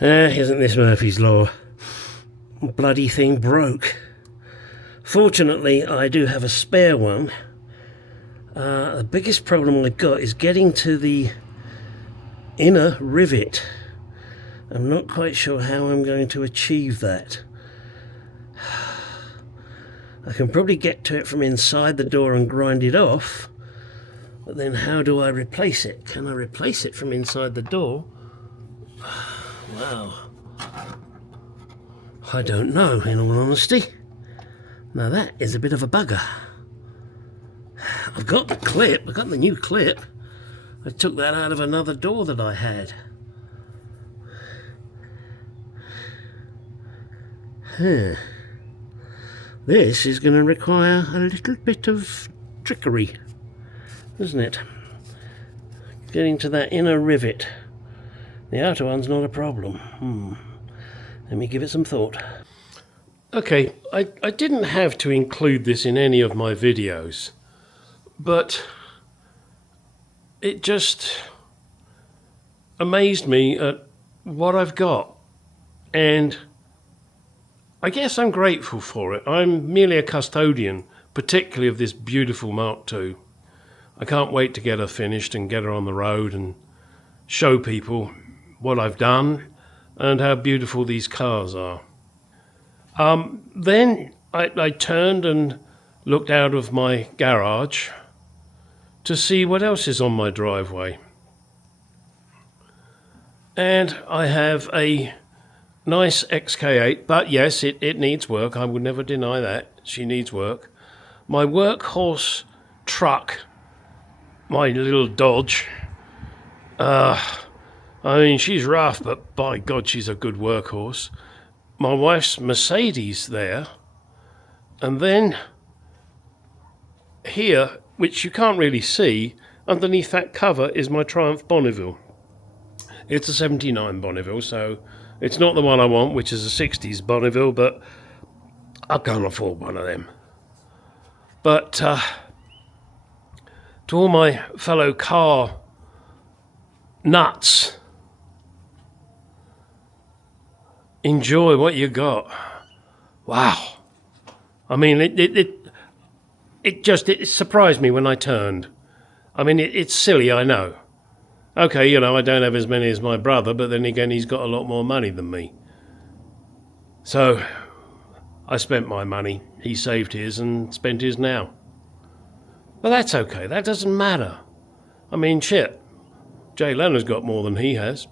Isn't this Murphy's Law? Bloody thing broke. Fortunately, I do have a spare one. The biggest problem I've got is getting to the inner rivet. I'm not quite sure how I'm going to achieve that. I can probably get to it from inside the door and grind it off, but then how do I replace it? Can I replace it from inside the door? Well, I don't know, in all honesty. Now that is a bit of a bugger. I've got the clip, I've got the new clip. I took that out of another door that I had. This is going to require a little bit of trickery, isn't it? Getting to that inner rivet. The outer one's not a problem. Let me give it some thought. Okay, I didn't have to include this in any of my videos, but it just amazed me at what I've got, and I guess I'm grateful for it. I'm merely a custodian, particularly of this beautiful Mark II. I can't wait to get her finished and get her on the road and show people what I've done and how beautiful these cars are. Then I turned and looked out of my garage to see what else is on my driveway. And I have a nice XK8, but yes, it needs work. I would never deny that. She needs work. My workhorse truck, my little Dodge, I mean, she's rough, but by God, she's a good workhorse. My wife's Mercedes there, and then here, which you can't really see, underneath that cover is my Triumph Bonneville. It's a 79 Bonneville, so it's not the one I want, which is a 60s Bonneville, but I can't afford one of them. But to all my fellow car nuts, enjoy what you got. Wow. I mean, it surprised me when I turned. I mean, it's silly, I know. Okay, you know, I don't have as many as my brother, but then again, he's got a lot more money than me. So, I spent my money, he saved his and spent his now. But that's okay, that doesn't matter. I mean, shit, Jay Leno's got more than he has.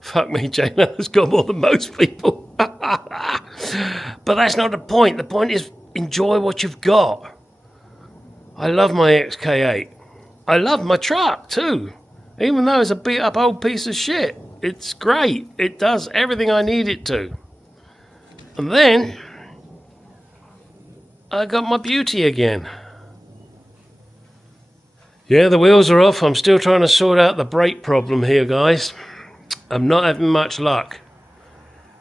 Fuck me, Jay Leno's got more than most people. But that's not the point. The point is, enjoy what you've got. I love my XK8. I love my truck too. Even though it's a beat up old piece of shit. It's great. It does everything I need it to. And then I got my beauty again. Yeah, the wheels are off. I'm still trying to sort out the brake problem here, guys. I'm not having much luck.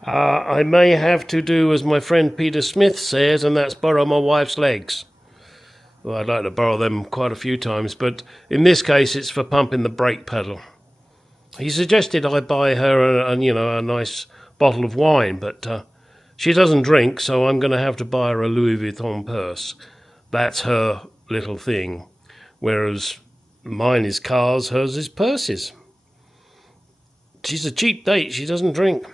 I may have to do as my friend Peter Smith says, and that's borrow my wife's legs. Well, I'd like to borrow them quite a few times, but in this case it's for pumping the brake pedal. He suggested I buy her a nice bottle of wine, but she doesn't drink, so I'm going to have to buy her a Louis Vuitton purse. That's her little thing, whereas mine is cars, hers is purses. She's a cheap date, she doesn't drink.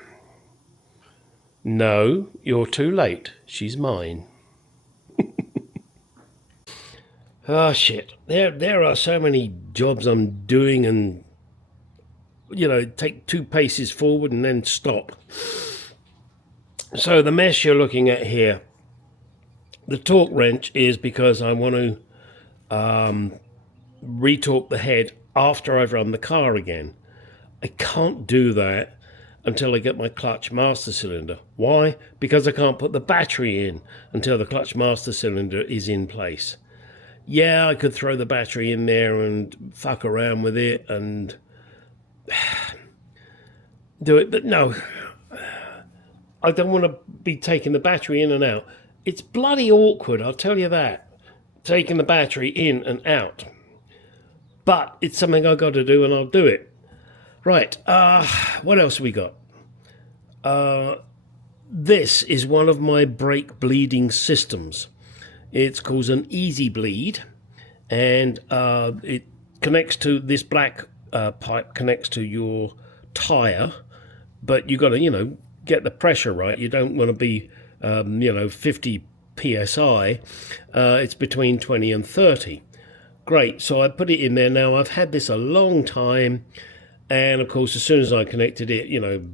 No, you're too late, she's mine. Oh shit, there are so many jobs I'm doing and, you know, take 2 paces forward and then stop. So the mess you're looking at here, the torque wrench is because I want to retorque the head after I've run the car again. I can't do that until I get my clutch master cylinder. Why? Because I can't put the battery in until the clutch master cylinder is in place. Yeah, I could throw the battery in there and fuck around with it and do it, but no. I don't want to be taking the battery in and out. It's bloody awkward, I'll tell you that, taking the battery in and out. But it's something I've got to do and I'll do it. Right, what else we got? This is one of my brake bleeding systems. It's called an easy bleed, and it connects to this black pipe, connects to your tyre, but you've got to, get the pressure right. You don't want to be, 50 psi. It's between 20 and 30. Great, so I put it in there now. I've had this a long time, and of course, as soon as I connected it,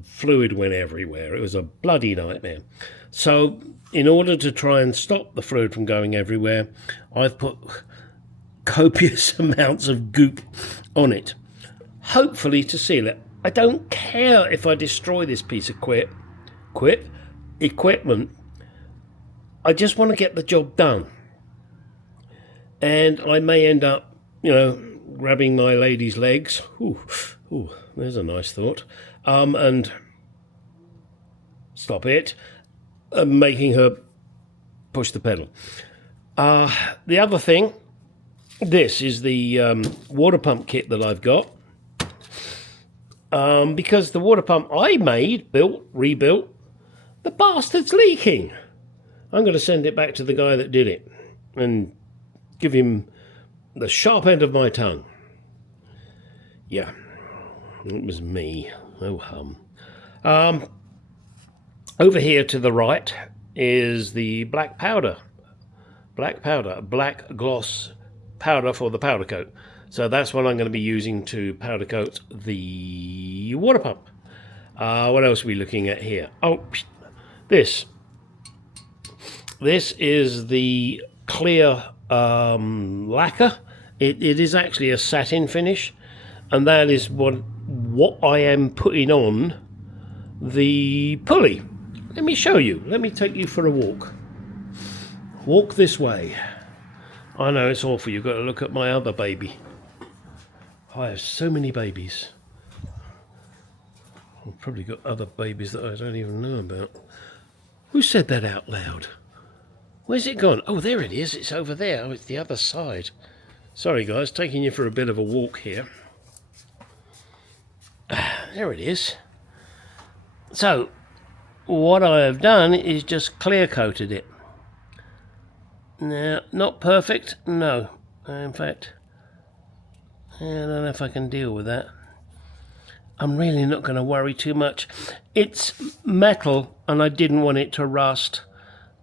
fluid went everywhere. It was a bloody nightmare. So in order to try and stop the fluid from going everywhere, I've put copious amounts of goop on it, hopefully to seal it. I don't care if I destroy this piece of equipment. I just want to get the job done. And I may end up, grabbing my lady's legs. Ooh, there's a nice thought. And stop it. Making her push the pedal. The other thing, this is the water pump kit that I've got. Because the water pump I rebuilt, the bastard's leaking. I'm going to send it back to the guy that did it and give him the sharp end of my tongue. Yeah, it was me. Oh hum. Over here to the right is the black gloss powder for the powder coat. So that's what I'm going to be using to powder coat the water pump. What else are we looking at here? Oh, this is the clear lacquer. It is actually a satin finish, and that is what I am putting on the pulley. Let me show you. Let me take you for a walk. Walk this way. I know it's awful. You've got to look at my other baby. I have so many babies. I've probably got other babies that I don't even know about. Who said that out loud? Where's it gone? Oh, there it is. It's over there. Oh, it's the other side. Sorry, guys. Taking you for a bit of a walk here. There it is. So, what I have done is just clear coated it. Now, not perfect. No. In fact, I don't know if I can deal with that. I'm really not going to worry too much. It's metal and I didn't want it to rust,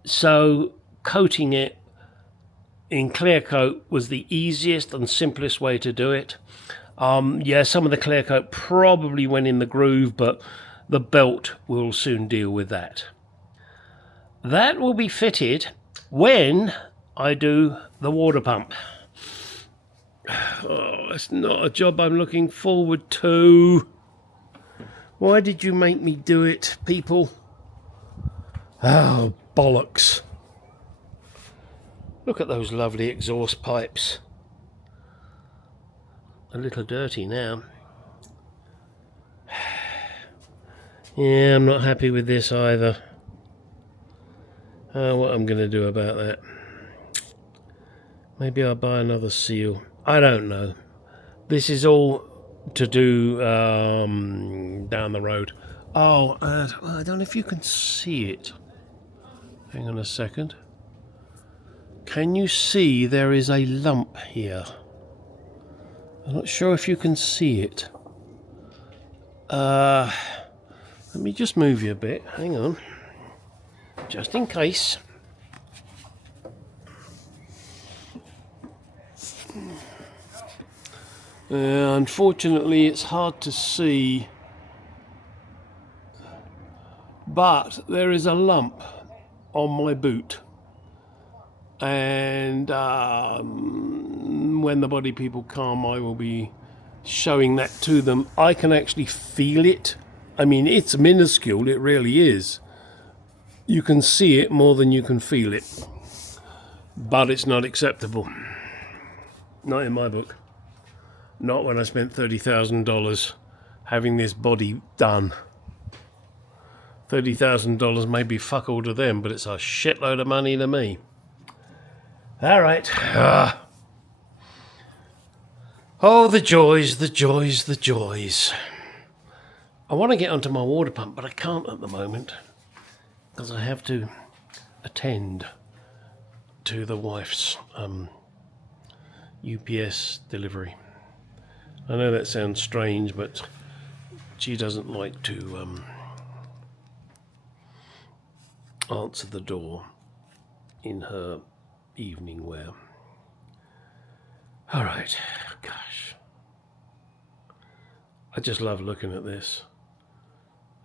so coating it in clear coat was the easiest and simplest way to do it. Yeah, some of the clear coat probably went in the groove, but the belt will soon deal with that. That will be fitted when I do the water pump. Oh, it's not a job I'm looking forward to. Why did you make me do it, people? Oh, bollocks. Look at those lovely exhaust pipes. A little dirty now. Yeah, I'm not happy with this either. What I'm going to do about that? Maybe I'll buy another seal. I don't know. This is all to do down the road. Oh, I don't know if you can see it. Hang on a second. Can you see there is a lump here? I'm not sure if you can see it. Let me just move you a bit. Hang on. Just in case. Unfortunately, it's hard to see, but there is a lump on my boot, and when the body people come, I will be showing that to them. I can actually feel it. I mean, it's minuscule, it really is. You can see it more than you can feel it, but it's not acceptable. Not in my book. Not when I spent $30,000 having this body done. $30,000 may be fuck all to them, but it's a shitload of money to me. All right. Oh, the joys, the joys, the joys. I want to get onto my water pump, but I can't at the moment because I have to attend to the wife's UPS delivery. I know that sounds strange, but she doesn't like to answer the door in her evening wear. All right, gosh. I just love looking at this.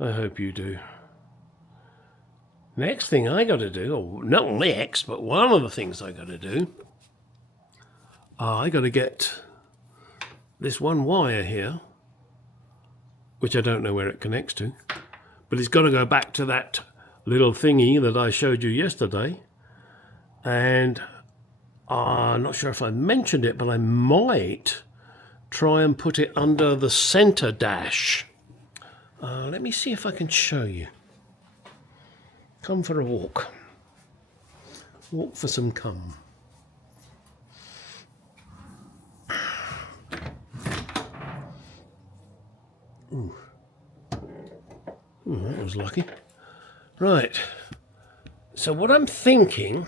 I hope you do. Next thing I got to do, or not next, but one of the things I got to do, I got to get this one wire here, which I don't know where it connects to, but it's got to go back to that little thingy that I showed you yesterday. And I'm not sure if I mentioned it, but I might try and put it under the center dash. Let me see if I can show you. Come for a walk. Walk for some cum. Ooh. Ooh, that was lucky. Right. So what I'm thinking...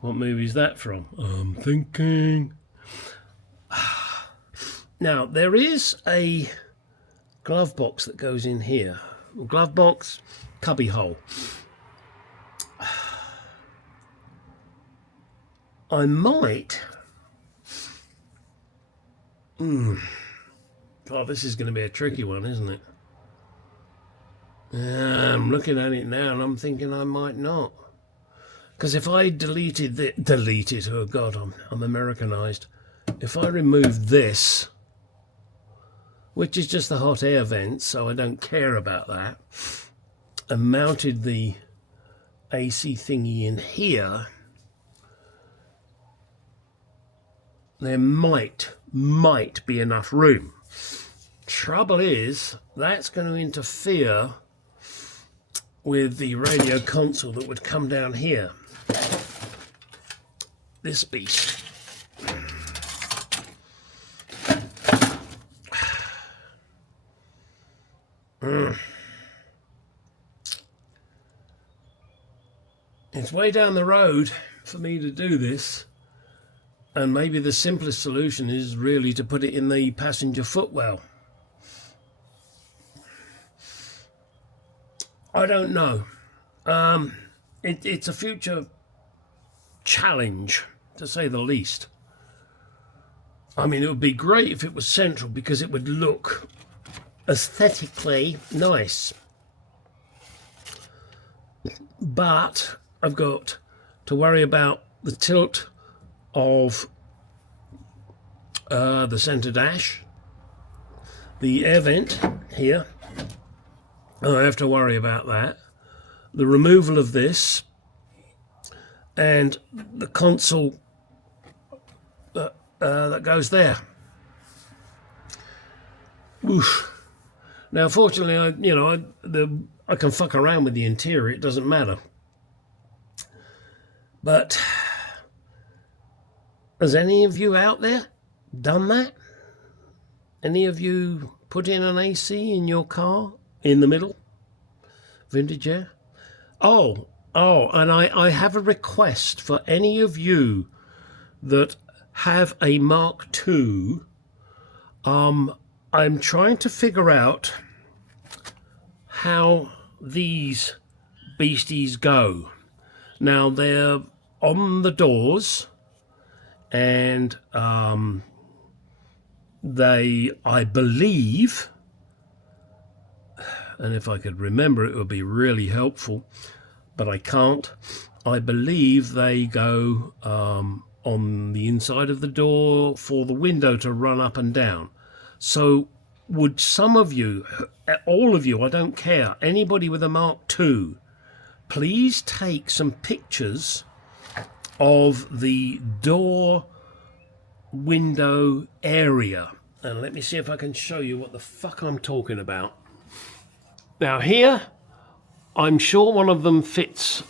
What movie is that from? I'm thinking... Now, there is a glove box that goes in here. Glove box, cubby hole. I might... Oh, this is going to be a tricky one, isn't it? I'm looking at it now and I'm thinking I might not. Because if I delete it, oh God, I'm Americanized. If I remove this, which is just the hot air vent, so I don't care about that, and mounted the AC thingy in here, there might be enough room. Trouble is, that's going to interfere with the radio console that would come down here. This beast. It's way down the road for me to do this, and maybe the simplest solution is really to put it in the passenger footwell. I don't know. It's a future challenge, to say the least. I mean, it would be great if it was central because it would look aesthetically nice. But I've got to worry about the tilt of the center dash, the air vent here. I have to worry about that. The removal of this and the console that goes there. Oof. Now, fortunately, I can fuck around with the interior. It doesn't matter. But has any of you out there done that? Any of you put in an AC in your car in the middle? Vintage air? Oh, and I have a request for any of you that have a Mark II. I'm trying to figure out how these beasties go. Now, they're on the doors, and they, I believe, and if I could remember it would be really helpful, but I can't. I believe they go on the inside of the door for the window to run up and down. So would some of you, all of you, I don't care, anybody with a Mark II, please take some pictures of the door window area. And let me see if I can show you what the fuck I'm talking about. Now here, I'm sure one of them fits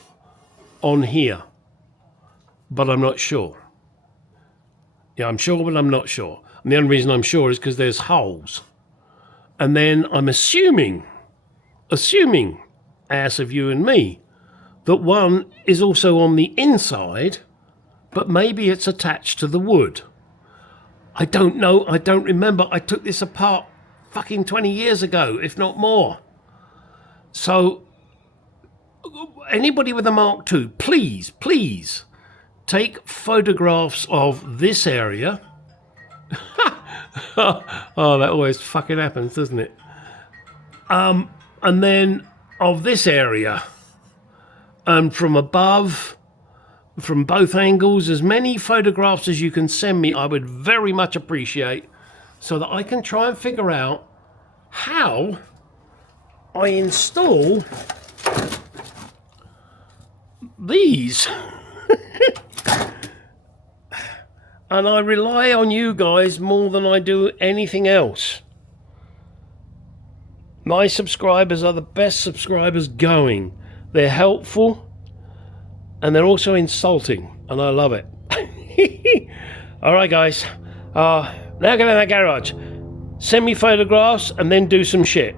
on here, but I'm not sure. Yeah, I'm sure, but I'm not sure. And the only reason I'm sure is because there's holes. And then I'm assuming, ass of you and me, that one is also on the inside, but maybe it's attached to the wood. I don't know, I don't remember. I took this apart fucking 20 years ago, if not more. So, anybody with a Mark II, please take photographs of this area. Oh, that always fucking happens, doesn't it? And then of this area, and from above, from both angles, as many photographs as you can send me, I would very much appreciate, so that I can try and figure out how I install these. And I rely on you guys more than I do anything else. My subscribers are the best subscribers going. They're helpful and they're also insulting, and I love it. Alright guys, now get in that garage, send me photographs and then do some shit.